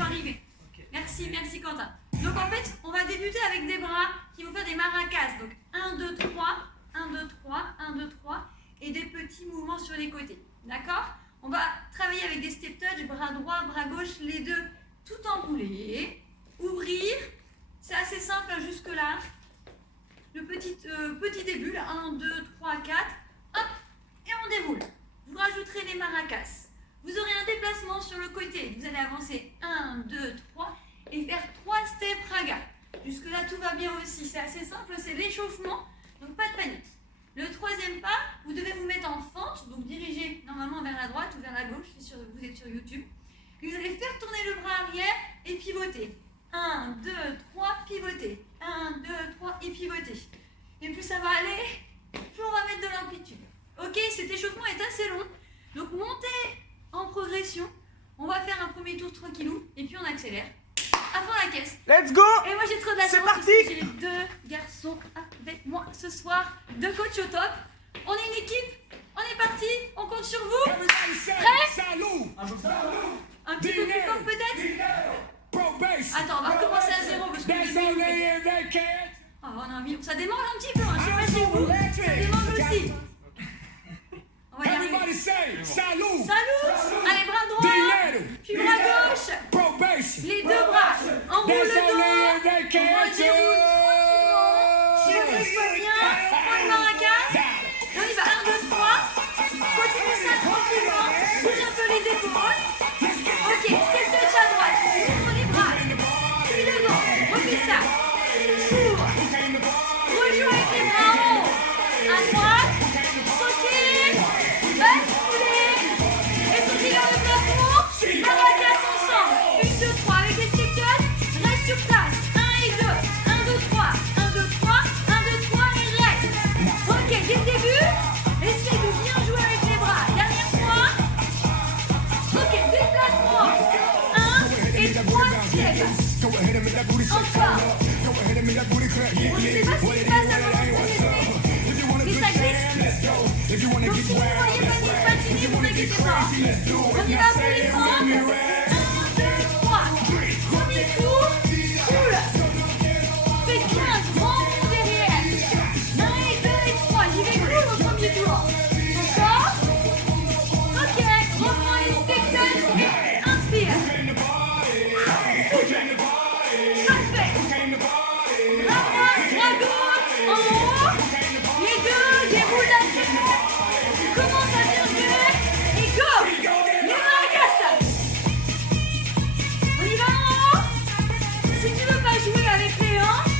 vont arriver. Merci, merci Quentin. Donc en fait, on va débuter avec des bras qui vont faire des maracas. Donc 1, 2, 3, 1, 2, 3, 1, 2, 3 et des petits mouvements sur les côtés. D'accord? On va travailler avec des step touch, bras droit, bras gauche, les deux tout enroulés. Ouvrir, c'est assez simple jusque-là. Le petit début, là, 1, 2, 3, 4, hop, et on déroule. Vous rajouterez les maracas. Vous aurez un déplacement sur le côté. Vous allez avancer 1, 2, 3 et faire 3 steps raga. Jusque-là, tout va bien aussi. C'est assez simple, c'est l'échauffement, donc pas de panique. Le troisième pas, vous devez vous mettre en fente, donc dirigez normalement vers la droite ou vers la gauche, si vous êtes sur YouTube. Et vous allez faire tourner le bras arrière et pivoter. 1, 2, 3, pivoter. 1, 2, 3 et pivoter. Et plus ça va aller, plus on va mettre de l'amplitude. Ok, cet échauffement est assez long. Donc montez en progression. On va faire un premier tour tranquillou et puis on accélère. Avant la caisse. Let's go! Et moi j'ai trop de la chance. C'est parti! J'ai deux garçons avec moi ce soir. Deux coachs au top. On est une équipe. On est parti. On compte sur vous. Prêts? Un petit peu plus fort peut-être? Attends, on va recommencer à zéro parce que oh, on a envie. Ça démange un petit peu. Hein. Je sais pas chez vous. Ça démange aussi. On va y arriver. Salut! Allez, bras droit, puis bras gauche. Les deux bras. Enroule le dos. On redéroule tranquillement. Si le rythme va bien, on prend le maracas. Et on y va. 1, 2, 3. Continue ça tranquillement. Bouge un peu les épaules. Ok, step touch à droite. Ouvre les bras. Puis devant. Refais ça. Ouvre. Rejoue avec les bras en haut. À droite. Sautez. Basculez. Et sautez vers le plafond. Maracas ensemble. 1, 2, 3 avec les step touch. Reste sur place. 1 et 2. 1, 2, 3. 1, 2, 3. 1, 2, 3 et reste. Ok, dès le début, essaye de bien jouer avec les bras. Dernière fois. Ok, déplacement. 1 et 3 sièges. Encore. On ne sait pas ce qui se passe avant d'enregistrer, mais ça glisse. Donc si vous voyez Fanny patiner, vous n'inquiétez pas. On y va pour les pompes. 1, 2, 3. Premier tour. Cool. Faites bien un grand bond derrière. 1 et 2 et 3. J'y vais cool au premier tour. Encore. Ok. Reprends les step touch et inspire. Souffle. Parfait. Bras droit, bras gauche, en haut. Les deux déroulent la tête. Tu commences à bien jouer. Et go. Les maracas. On y va en haut. Si tu veux pas jouer avec les hanches,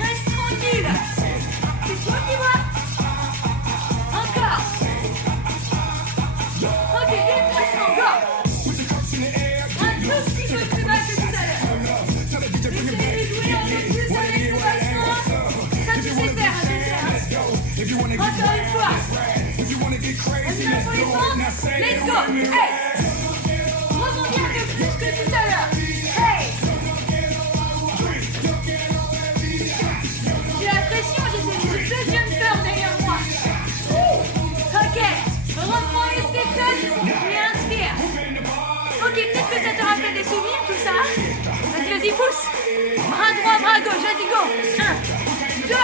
reste tranquille. C'est toi qui vois. Encore. Ok, déplacement, go. Un tout petit peu plus bas que tout à l'heure. Essayez de jouer un peu plus avec vos balances. Ça tu sais faire, je sais. Encore une fois. On y va pour les pentes. Let's go. Hey. Rebondis un peu plus que tout à l'heure. Hey. J'ai la pression, j'ai deux jumpers derrière moi. Ok. Reprends les step touch et inspire. Ok, peut-être que ça te rappelle des souvenirs, tout ça. Vas-y, pousse. Bras droit, bras gauche, vas-y, go. 1, 2.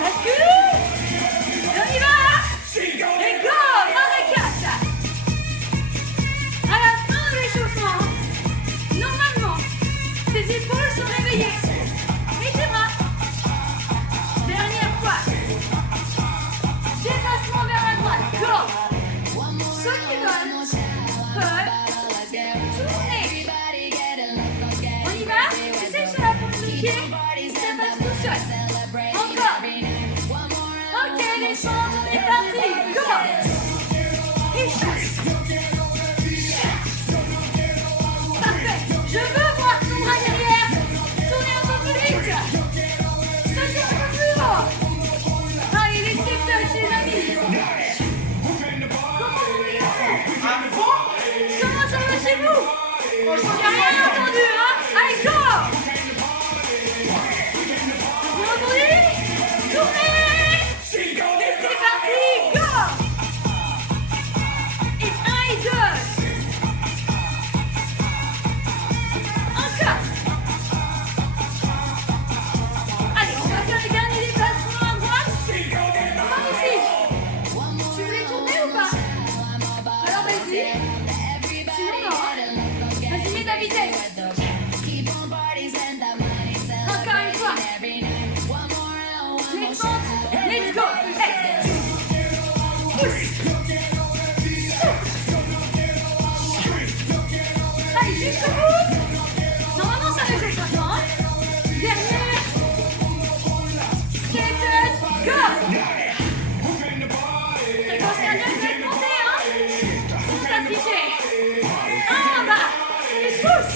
Bascule. Et on y va. Et go, maracas. À la fin de l'échauffement, normalement, tes épaules sont réveillées. Et tes bras. Dernière fois. Déplacement vers la droite, go. Ceux qui veulent peuvent tourner. On y va. Essaye sur la pointe de pied. Ça passe tout seul. Encore. Ok, les pentes, on est parti. Go. Et chasse. Parfait. Je veux voir ton bras derrière. Tournez un peu plus vite. Sautez un peu plus haut. Allez, les step touch, les amis. Comment vous Comment ça va chez vous? J'ai rien entendu, hein? Allez, go! Vous rebondissez? Tournez! Et c'est parti, go! Et 1 et 2. Jusqu'au bout. Normalement, ça ne fait pas. Hein. Dernière. Skated. Go. Fréquence cardiaque va être montée. Hein. Pousse appliqué. En bas. Et pousse.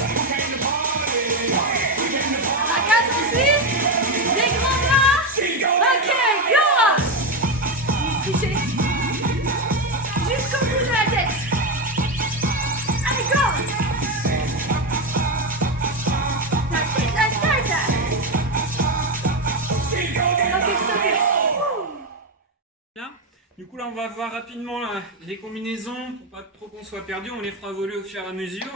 La case ensuite. Des grands bras. Ok, go. Touchez. Jusqu'au bout de la tête. Allez, go. La tête, la tête. Ok, stoppez. Bien. Du coup là on va voir rapidement les combinaisons pour pas trop qu'on soit perdu, on les fera évoluer au fur et à mesure.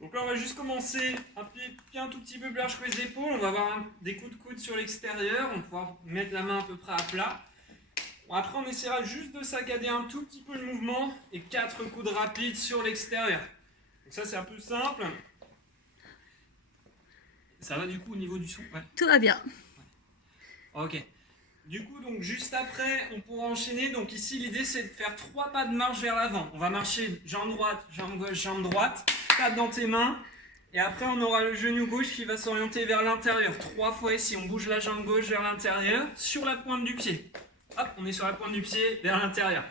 Donc là on va juste commencer à pied un tout petit peu plus large que les épaules, on va avoir des coups de coude sur l'extérieur, on va pouvoir mettre la main à peu près à plat. Bon, après on essaiera juste de saccader un tout petit peu le mouvement et 4 coudes rapides sur l'extérieur. Donc ça c'est un peu simple. Ça va du coup au niveau du son? Ouais. Tout va bien. Ok. Du coup, donc juste après, on pourra enchaîner. Donc ici, l'idée c'est de faire 3 pas de marche vers l'avant. On va marcher jambe droite, jambe gauche, jambe droite. Tape dans tes mains. Et après, on aura le genou gauche qui va s'orienter vers l'intérieur. 3 fois ici, on bouge la jambe gauche vers l'intérieur sur la pointe du pied. Hop, on est sur la pointe du pied vers l'intérieur.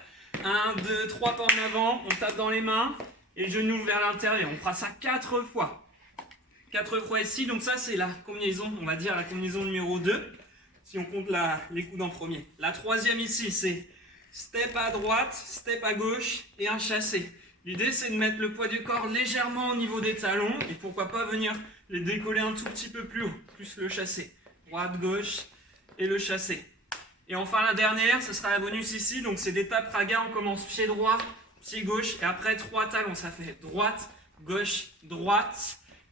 1, 2, 3 pas en avant. On tape dans les mains et le genou vers l'intérieur. On fera ça 4 fois. 4 fois ici. Donc ça, c'est la combinaison, on va dire la combinaison numéro 2. Si on compte les coudes en premier. La troisième ici, c'est step à droite, step à gauche et un chassé. L'idée, c'est de mettre le poids du corps légèrement au niveau des talons et pourquoi pas venir les décoller un tout petit peu plus haut, plus le chassé. Droite, gauche et le chassé. Et enfin, la dernière, ce sera la bonus ici. Donc, c'est des tapes raga. On commence pied droit, pied gauche et après 3 talons. Ça fait droite, gauche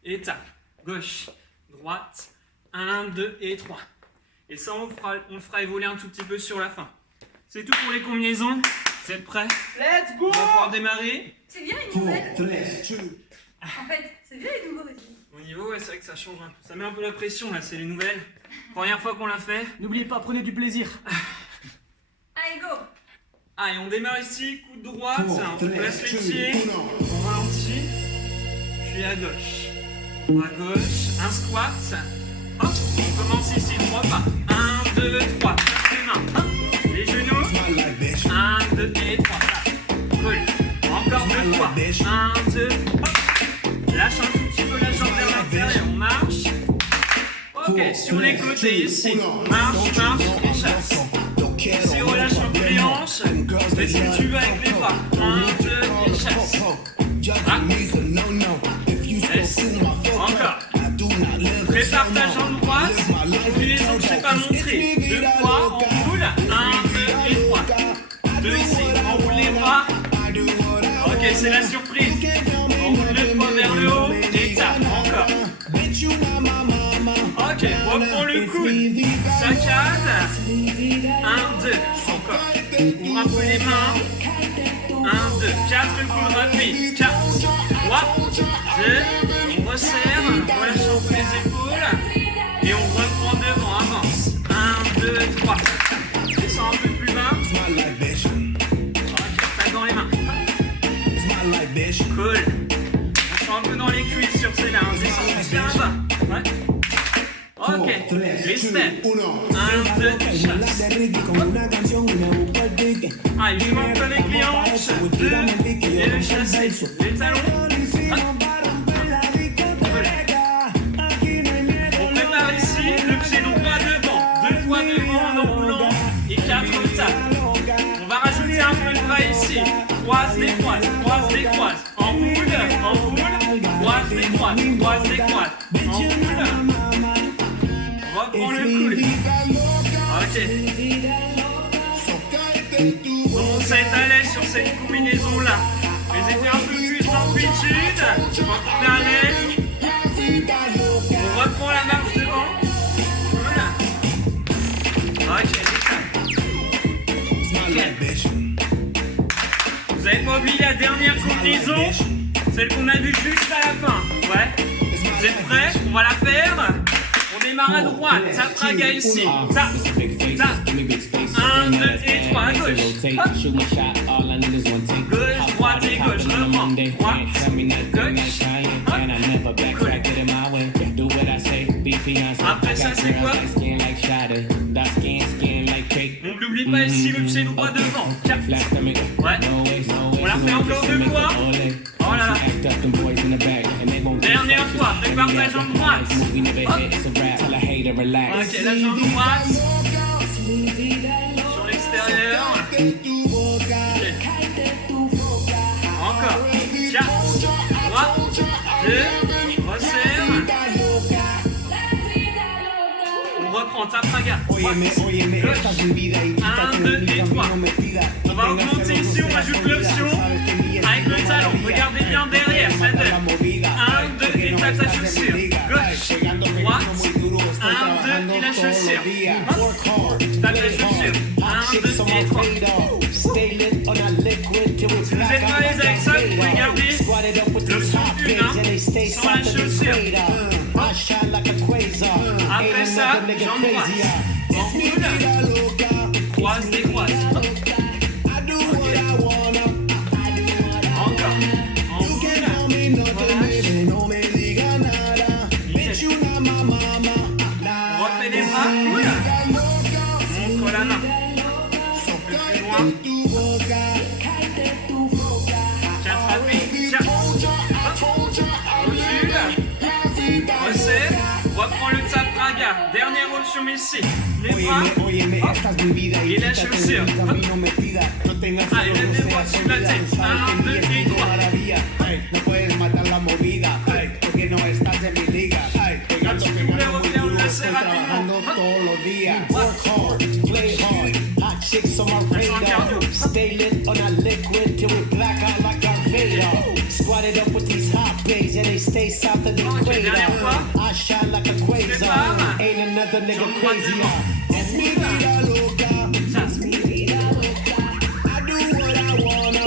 et tape. Gauche, droite, 1, 2 et 3. Et ça, on le fera évoluer un tout petit peu sur la fin. C'est tout pour les combinaisons. Vous êtes prêts? Let's go! On va pouvoir démarrer. C'est bien les nouvelles. En fait, c'est bien les nouveaux aussi. Au niveau, ouais, c'est vrai que ça change un peu. Ça met un peu la pression, là, c'est les nouvelles. Première fois qu'on l'a fait. N'oubliez pas, prenez du plaisir. Allez, go. Allez, on démarre ici, coude droite. On place les pieds. On ralentit. Puis à gauche. À gauche. Un squat. Hop, on commence ici, 3 pas. 1, 2, 3. Les mains. Hop. Les genoux. 1, 2 et 3. Cool. Encore 2 fois. 1, 2, hop. Lâche un tout petit peu la jambe vers l'intérieur. On marche. Ok, sur les côtés ici. Marche, marche et chasse. Si on relâche un peu les hanches, fais ce que tu veux avec les bras. 1, 2 et chasse. Ah. Yes. Encore. Prépare ta jambe droite, combinaison que je t'ai pas montré. 2 fois, on roule, 1, 2 et 3. 2 ici, on roule les bras. Ok, c'est la surprise. On roule le poids vers le haut et tape, encore. Ok, reprends le coude, saccade. 1, 2, encore. Ouvre un peu les mains. 1, 2, 4 coudes rapides. 4, 3, 2, on resserre, on relâche un peu les épaules et on reprend devant, avance. 1, 2, 3. Descends un peu plus bas. Ok, tape dans les mains. Cool. On sent un peu dans les cuisses sur celle-là. Descends bien bas. Ouais. Ok, les steps. 1, 2, chasse. Allez, je joue un peu avec les hanches. 2 et le chassé. Les talons. Hop. On prépare ici le pied non pas devant. 2 fois devant en enroulant et 4 tapes. On va rajouter un peu de bras ici. Croise les croises, croise les croises. Enroule, croise les croises, croise les croises. Enroule. Reprends le coude. Ok. On s'est à l'aise sur cette combinaison-là. Mais c'était un peu plus d'amplitude. Quand on est à l'aise, on reprend la marche devant. Voilà. Ok, nickel. Vous n'avez pas oublié la dernière combinaison, celle qu'on a vue juste à la fin. Ouais. Vous êtes prêts? On va la faire. On démarre. démarre à droite. Tapraga ici. Tap, tap. 1, 2 et 3 à gauche. Hop. Gauche, droite et gauche. Reprends. Droite, gauche. Hop. Après ça, c'est quoi? On n'oublie pas ici le pied droit devant. 4. Ouais. On la refait encore 2 fois. Oh là là. Dernière fois. Prépare ta jambe droite. Hop. Ok, la jambe droite. Sur l'extérieur. Okay. Encore. 4. 3. 2. Resserre. On reprend, tapraga. Gauche. 1, 2 et 3. On va augmenter ici, on rajoute l'option avec le talon. Regardez bien derrière, ça donne 1, 2 et tape ta chaussure. Gauche, droite, 1, 2 et la chaussure. Hop, tape la chaussure. 1, 2 et 3. Si vous êtes à l'aise avec ça, vous pouvez garder l'option 1 sans la chaussure. Après ça, jambe droite. Enroule. Croise, décroise. Okay. Encore. Enroule. On refait les bras. Cool. Montre la main. Un peu plus loin. Tiens, frappez. Tiens. Recule. Resserre. Reprends le tapraga. Dernière option ici. Les bras. Hop. Et la chaussure. Hop. Allez, lève les bras sur la tête. 1, 2 et 3. Quand tu voulais revenir assez rapidement. Hop. Stay lit on a liquid till we black out like our Vader. Squatted up with these hot babes and they stay south of the equator. I shine like a quasar. Ain't another nigga crazy. It's mi vida loca. It's mi vida loca. I do what I wanna.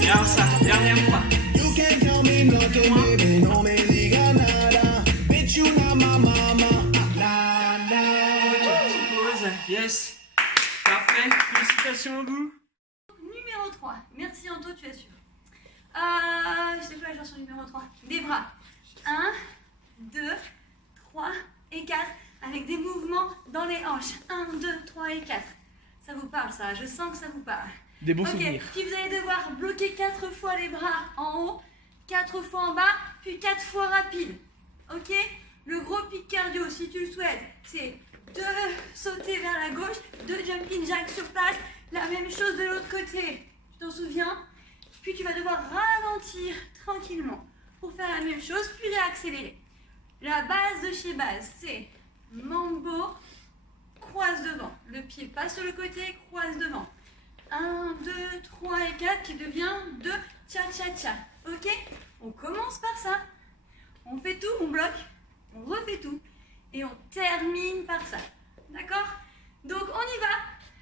Bien ça, dernière fois. You can't tell me nothing, baby. No me diga nada. Bitch, you not my mama. Nah, nah. Pause. Yes. Parfait. Félicitations à vous. Numéro 3. Merci Anto, tu es sûr. Je sais plus la chanson numéro 3. Des bras. 1, 2, 3 et 4. Avec des mouvements dans les hanches. 1, 2, 3 et 4. Ça vous parle ça? Je sens que ça vous parle. Des bons souvenirs. Puis vous allez devoir bloquer 4 fois les bras en haut, 4 fois en bas, puis 4 fois rapide. Ok? Le gros pic cardio, si tu le souhaites, c'est de sauter vers la gauche, de jumping jack sur place, la même chose de l'autre côté. Tu t'en souviens? Puis tu vas devoir ralentir tranquillement pour faire la même chose, puis réaccélérer. La base de chez base, c'est mambo, croise devant. Le pied passe sur le côté, croise devant. 1, 2, 3 et 4 qui devient 2 cha-cha-cha. Ok? On commence par ça. On fait tout, on bloque, on refait tout. Et on termine par ça. D'accord? Donc on y va.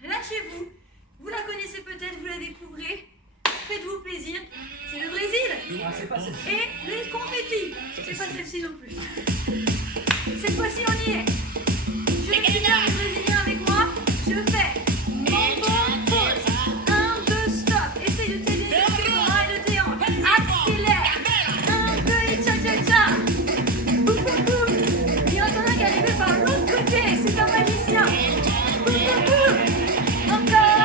Lâchez-vous. Vous la connaissez peut-être, vous la découvrez. Faites-vous plaisir. C'est le Brésil. Ah, c'est pas celle-ci. Et les confettis. C'est pas celle-ci non plus. Cette fois-ci on y est. Je vais faire les brésiliens avec moi. Je fais mambo, pause. 1, 2, stop. Essaye de t'aider de tes bras et de tes hanches. Accélère. 1, 2 et cha-cha-cha. Boum, boum, boum. Il y en a un qui est arrivé par l'autre côté. C'est un magicien. Boum, boum, boum. Encore.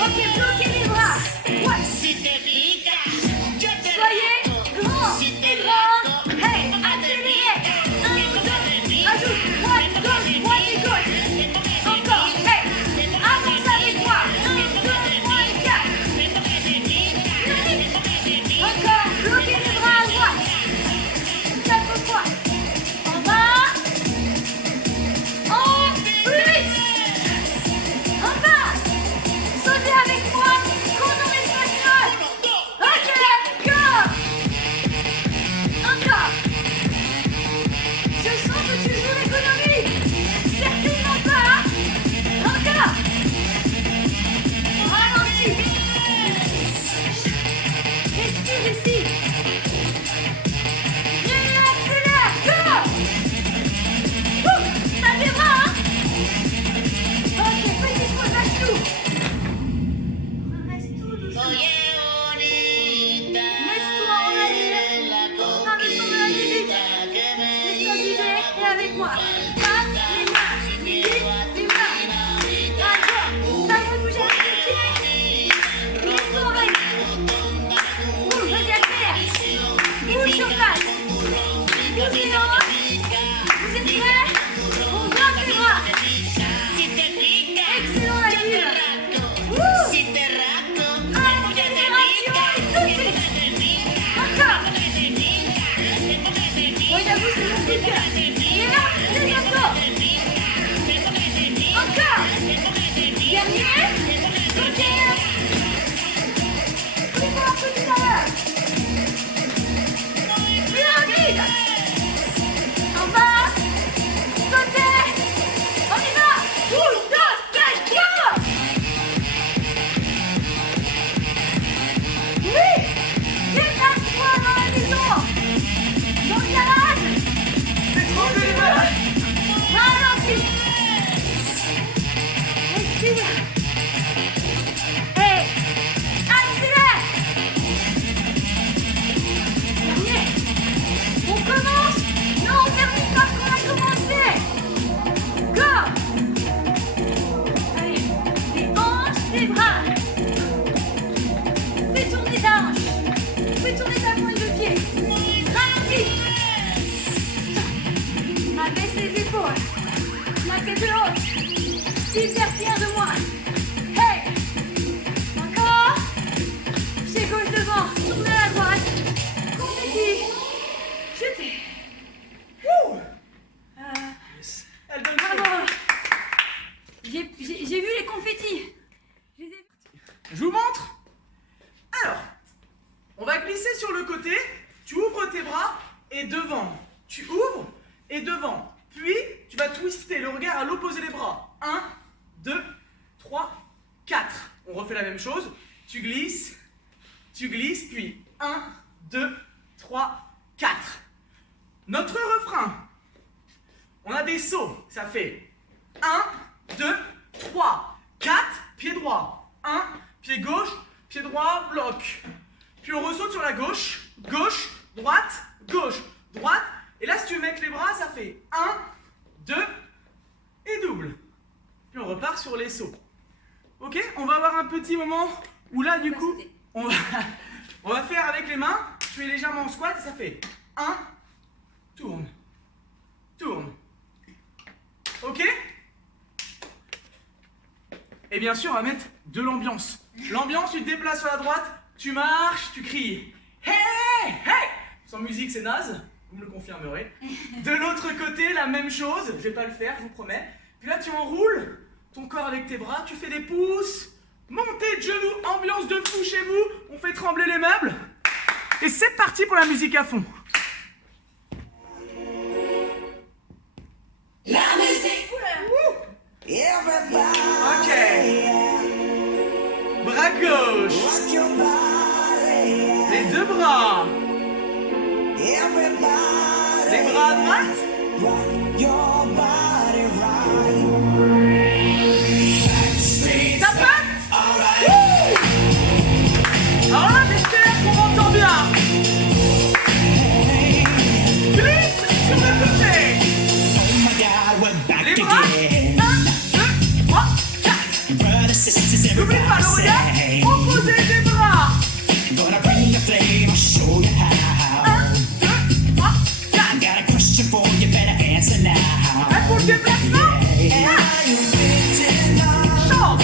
Ok, bloquez les bras. Ouais. Soyez grands et grands. Hey, accélérez. 1, 2, ajoute. Droite, gauche, droite et gauche. Encore. Hey, avance avec moi. 1, 2, 3 et 4. Encore. Bloquez les bras à droite. 4 fois. En bas. En plus vite. En bas. Sautez avec moi. Chrono espagnol. Ok, go. Encore. Je sens que tu joues l'économie. Certainement pas. Encore. Ralentis. Respire ici. Réaccélère. Go. suis hyper fière de moi. Hey! Encore. Pied gauche devant, tournez à la droite. Confetti. Jetez. Elle donne Bravo. J'ai vu les confettis. Je les ai vus. Je vous montre. Alors, on va glisser sur le côté. Tu ouvres tes bras et devant. Tu ouvres et devant. Puis, tu vas twister le regard à l'opposé des bras. 1, 2, 3, 4. On refait la même chose. Tu glisses, puis 1, 2, 3, 4. Notre refrain. On a des sauts. Ça fait 1, 2, 3, 4, pied droit. 1, pied gauche, pied droit, bloc. Puis on ressaute sur la gauche, gauche, droite, gauche, droite. Et là, si tu veux mettre les bras, ça fait 1, 2 et double. Puis on repart sur les sauts. Ok? On va avoir un petit moment où là, du coup, on va faire avec les mains. Tu es légèrement en squat et ça fait 1, tourne, tourne. Ok? Et bien sûr, on va mettre de l'ambiance. L'ambiance, tu te déplaces sur la droite, tu marches, tu cries. Hey! Hey! Sans musique, c'est naze. Vous me le confirmerez. De l'autre côté, la même chose. Je vais pas le faire, je vous promets. Puis là, tu enroules ton corps avec tes bras, tu fais des pouces. Montée de genoux, ambiance de fou chez vous. On fait trembler les meubles. Et c'est parti pour la musique à fond. La musique. Ok. Bras gauche. Les deux bras. Les bras à droite. Ça passe. Alors là, j'espère qu'on m'entend bien. Glisse sur le côté. Les bras. 1, 2, 3, 4. N'oublie pas le regard. Opposé des bras. 1, 2, 3, 4. Prêt pour le déplacement? Chante.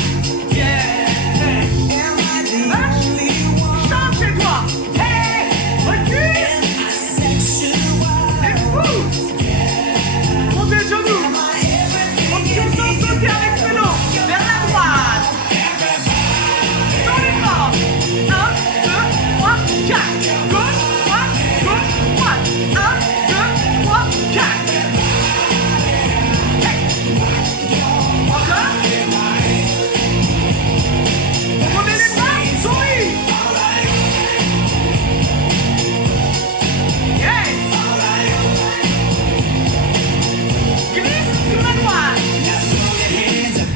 Marche. Chante chez toi. Hey. Recule. Et pousse. Montez le genou. Option sans sauter avec vélo. Vers la droite. Dans les bras. 1, 2, 3, 4. Gauche, droite, gauche, droite. 1, 2, 3, 4. Hey. Encore. On remet les bras. Souris. Yes. Glisse sur la droite.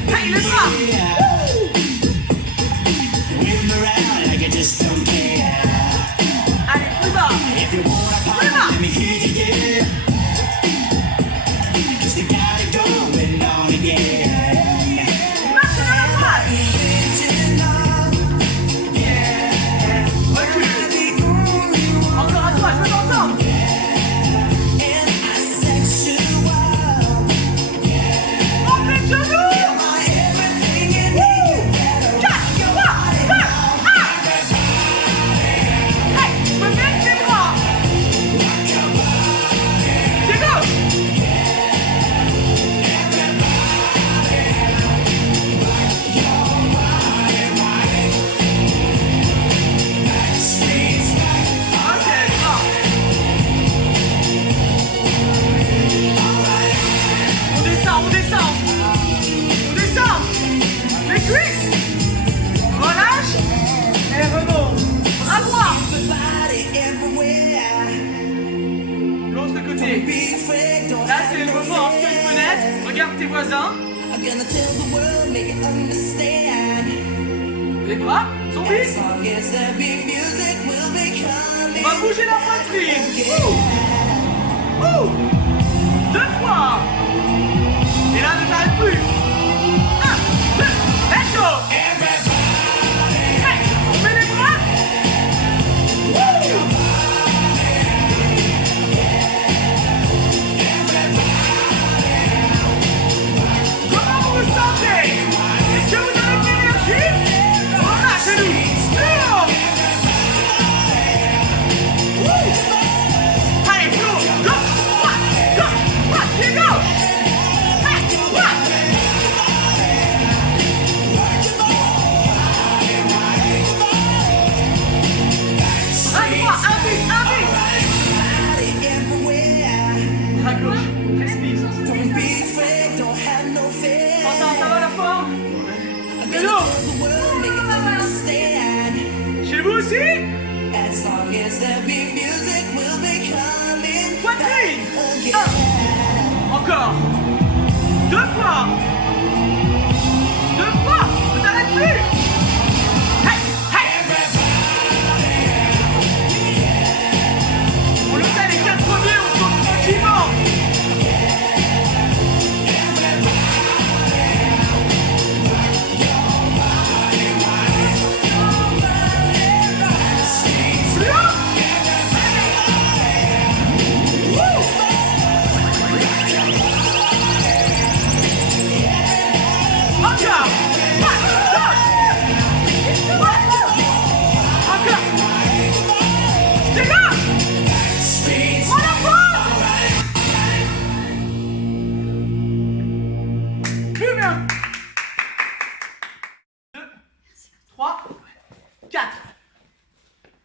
Hey, les bras. Allez, plus bas. Plus bas. Marche vers la droite. Recule. Encore à toi, je veux t'entendre. Montez le genou. 4, 3, 2, 1. Hey, remets tes bras. Pied gauche. Ok, bras. On descend, on descend. On descend. Les cuisses. Relâche. Et remonte. Bras droit. L'autre côté. Là, c'est le moment entre une fenêtre. Regarde tes voisins. Les bras. Zombies. On va bouger la poitrine. Ouh. Ouh. 2 fois. Et là, ne t'arrête plus. 1, 2, let's go. Hey, on met les bras. Wouh. Comment vous vous sentez? Poitrine. 1. Encore. 2 fois. 2 fois. Ne t'arrête plus. Hey, hey. On le fait, les 4 premiers, on saute tranquillement.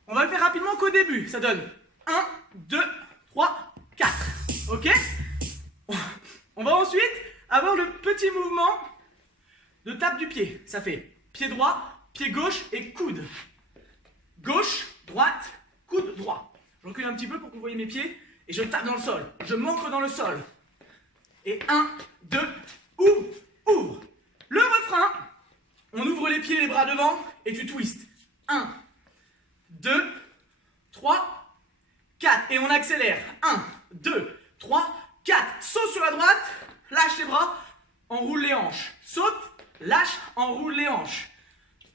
On va le faire rapidement qu'au début. Ça donne 1, 2, 3, 4. Ok? On va ensuite avoir le petit mouvement de tape du pied. Ça fait pied droit, pied gauche et coude. Gauche, droite, coude droit. Je recule un petit peu pour que vous voyez mes pieds et je tape dans le sol. Je m'ancre dans le sol. Et 1, 2, ouvre, ouvre. Le refrain, on ouvre les pieds et les bras devant et tu twistes. 1, 2, 3, 4. Et on accélère. 1, 2, 3, 4. Saute sur la droite, lâche les bras, enroule les hanches. Saute, lâche, enroule les hanches.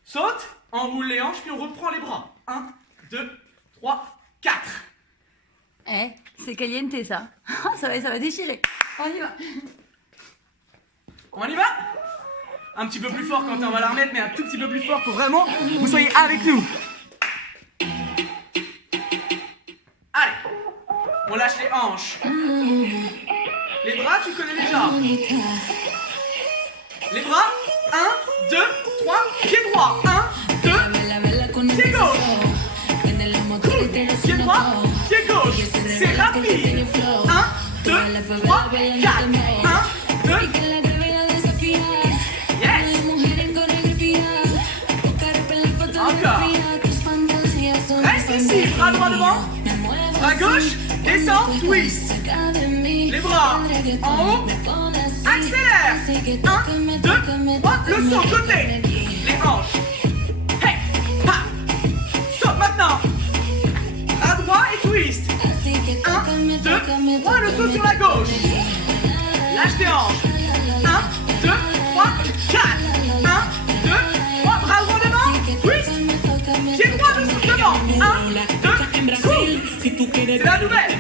Saute, enroule les hanches, puis on reprend les bras. 1, 2, 3, 4. Eh, c'est caliente ça. Ça va déchirer. On y va. On y va? Un petit peu plus fort, Quentin, on va la remettre, mais un tout petit peu plus fort pour vraiment vous soyez avec nous. Allez, on lâche les hanches. Les bras, tu connais déjà. Les bras, 1, 2, 3, pied droit. 1, 2, pied gauche. Pied droit, pied gauche. C'est rapide. 1, 2, 3, 4. 1, 2, encore. Reste ici, bras droit devant, bras gauche, descend, twist. Les bras en haut, accélère. 1, 2, 3, le saut, côté. Les hanches. Hey, ha. Saute maintenant. À droit et twist. 1, 2, 3, le saut sur la gauche. Lâche tes hanches. 1, 2, 3, 4. 1, 2, 3, bras droit devant, twist. Pied droit devant. 1, 2, cool. C'est la nouvelle.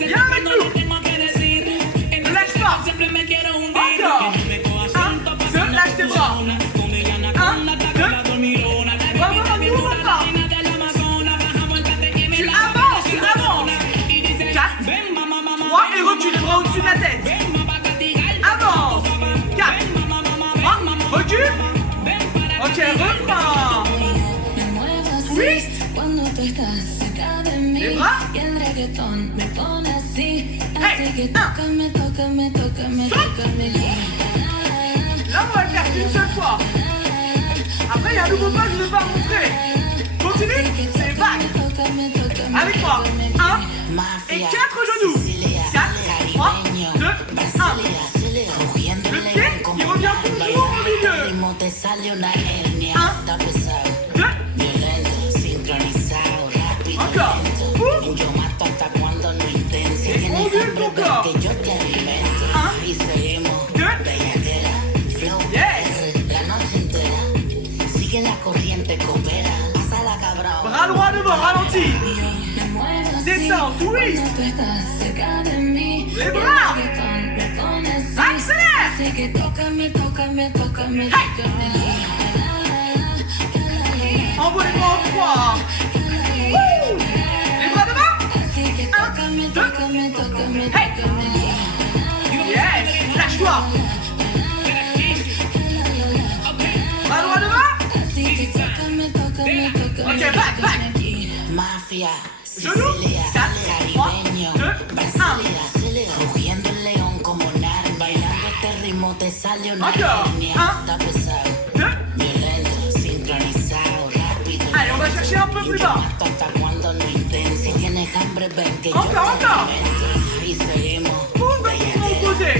Viens avec nous. Ne lâche pas. Encore. 1, 2, lâche tes bras. 1, 2, vraiment un nouveau pas. Tu avances, tu avances. 4, 3 et recule les bras au-dessus de la tête. Avance. 4, 3, recule. Ok, reprends. Twist. Les bras. Hey, 1. Saute. Là, on va le faire une seule fois. Après, il y a un nouveau pas que je ne vais pas montrer. Continue, c'est vague. Avec moi. 1 et 4 genoux. 4, 3, 2, 1. Le pied qui revient toujours au milieu. 1, 2. Encore. Ouvre. Et ondule ton corps. 1, 2. Bras droit devant, ralentis. Descends, twist. Les bras. Accélère. Hey. Envoie les bras en 3. Les bras devant. 1, 2. Hey. Yes. Lâche-toi. Bras droit devant. Ok, back. Genoux. 4, 3, 2, 1. Encore. 1, 2. Allez, on va chercher lâcher un peu plus bas. Encore. Pousse dans ton opposé.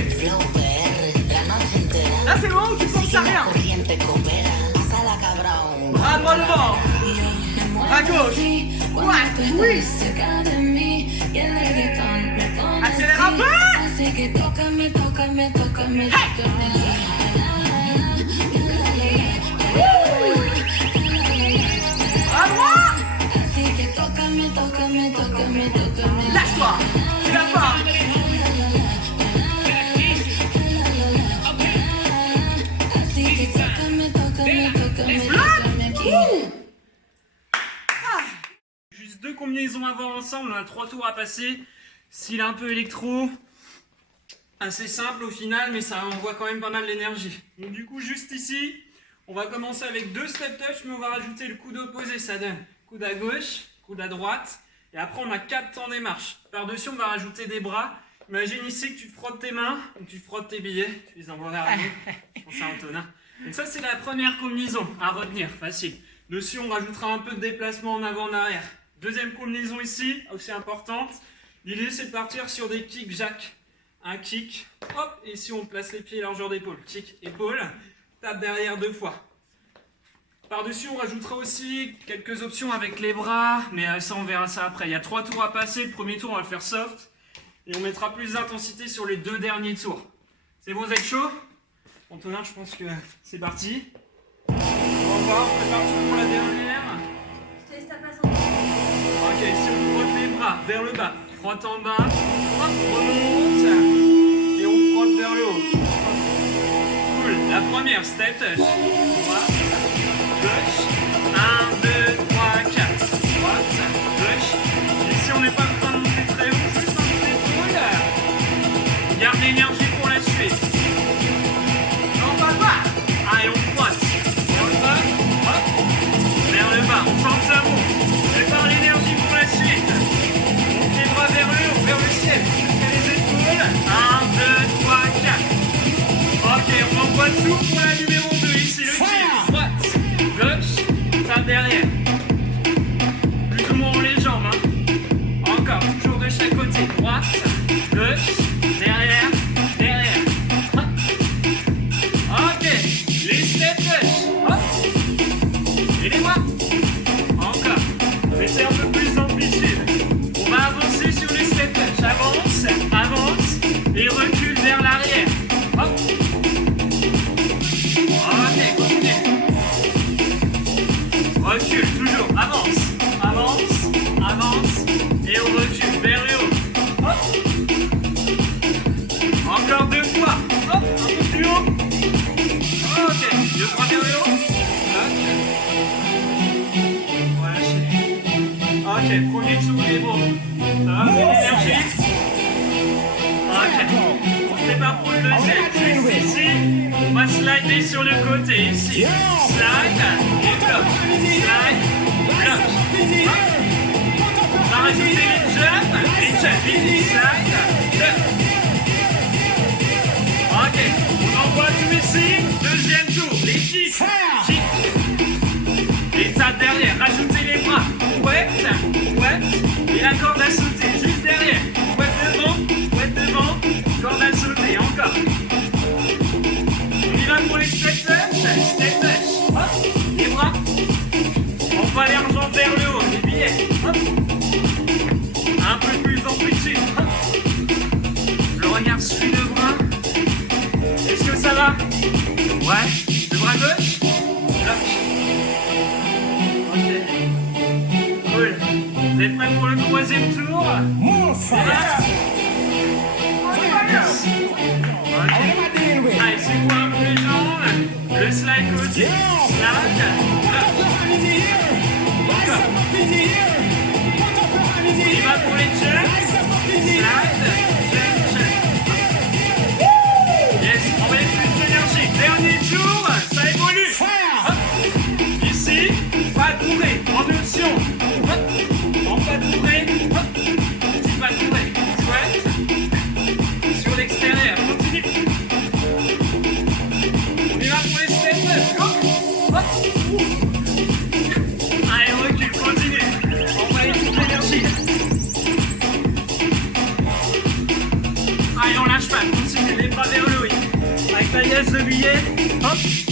Là, c'est le moment où tu penses à rien. Bras droit devant. À gauche. Ouais, oui. Accélère un peu. À droite. Lâche-toi. Tu l'as pas. Juste 2 combinaisons avant ensemble, on a 3 tours à passer. Style un peu électro, assez simple au final, mais ça envoie quand même pas mal d'énergie. Donc du coup, juste ici, on va commencer avec 2 step touch, mais on va rajouter le coude opposé, ça donne coude à gauche, coude à droite, et après on a 4 temps des marches. Par-dessus, on va rajouter des bras. Imagine ici que tu frottes tes mains, ou que tu frottes tes billets, tu les envoies vers nous. Je pense à Antonin. Donc ça, c'est la première combinaison à retenir, facile. Dessus, on rajoutera un peu de déplacement en avant, en arrière. Deuxième combinaison ici, aussi importante. L'idée, c'est de partir sur des kicks jack. Un kick, hop, et ici on place les pieds largeur d'épaule. Kick, épaule, tape derrière 2 fois. Par-dessus, on rajoutera aussi quelques options avec les bras, mais ça, on verra ça après. Il y a 3 tours à passer. Le premier tour, on va le faire soft. Et on mettra plus d'intensité sur les 2 derniers tours. C'est bon, vous êtes chaud? Antonin, je pense que c'est parti. On va voir, on prépare tout pour la dernière. Je te laisse ta place en haut. Ok, si on frotte les bras vers le bas, frotte en bas, hop, on remonte, et on frotte vers le haut. Cool, la première, step touch. Droite, gauche, 1, 2, 3, 4. Droite, gauche. Ici, on n'est pas en train de monter très haut, juste un peu d'épaule. Garde l'énergie pour la suite. Non, pas bas. Allez, on frotte. Vers le bas, hop, vers le bas. On sent que ça monte. Prépare l'énergie pour la suite. Monte les bras vers le haut, vers le ciel, jusqu'à les épaules. 1, 2, 3, 4. Ok, on envoie tout pour la numéro 2. Ici, le kick. Droite, gauche, tape derrière. Plus ou moins en les jambes. Hein. Encore, toujours de chaque côté. Droite, gauche, derrière, derrière. Hop. Ok, les step touch. Hop. Et les bras. Encore. Mais c'est un peu plus d'amplitude. On va avancer sur les step touch. Avance, avance et recule vers l'arrière. Hop. Ok, continue. Recule, toujours. Avance, avance, avance et on recule vers le haut. Hop. Encore 2 fois. Hop, un peu plus haut. Ok, 2 fois vers le haut. Ok, premier tour, il est bon. Ça va, bonne énergie. Ok, on se prépare pour le deuxième. Juste ici, on va slider sur le côté. Ici, slide et bloc. Slide, bloc. On va rajouter les jumps. Ici, slide, jump. Ok, on envoie tout ici. Deuxième tour, les kicks. Kick. Et tape derrière, rajoutez les bras. Ouette, et la corde à sauter, juste derrière. Ouette devant, corde à sauter, encore. On y va pour les step touch, hop, les bras. On va les jambes vers le haut, les billets, hop. Un peu plus d'amplitude, hop. Le regard suit le bras. Est-ce que ça va? Ouais, le bras gauche, bloc. Ok. Cool. Vous êtes prêts pour le troisième tour? C'est là. Allez, c'est quoi un peu les jambes? Le slide côté. Slide. Encore. On y va pour les jumps. Slide. Jump. Yes, on va mettre plus d'énergie. Dernier tour, ça évolue. Hop. Ici, pas tourner. En option. Hop. En pas tourner. Hop. Petit pas tourner. Chouette. Sur l'extérieur. Continue. On y va pour les step touch. Hop. Hop. Allez, on recule. le billet. Hop.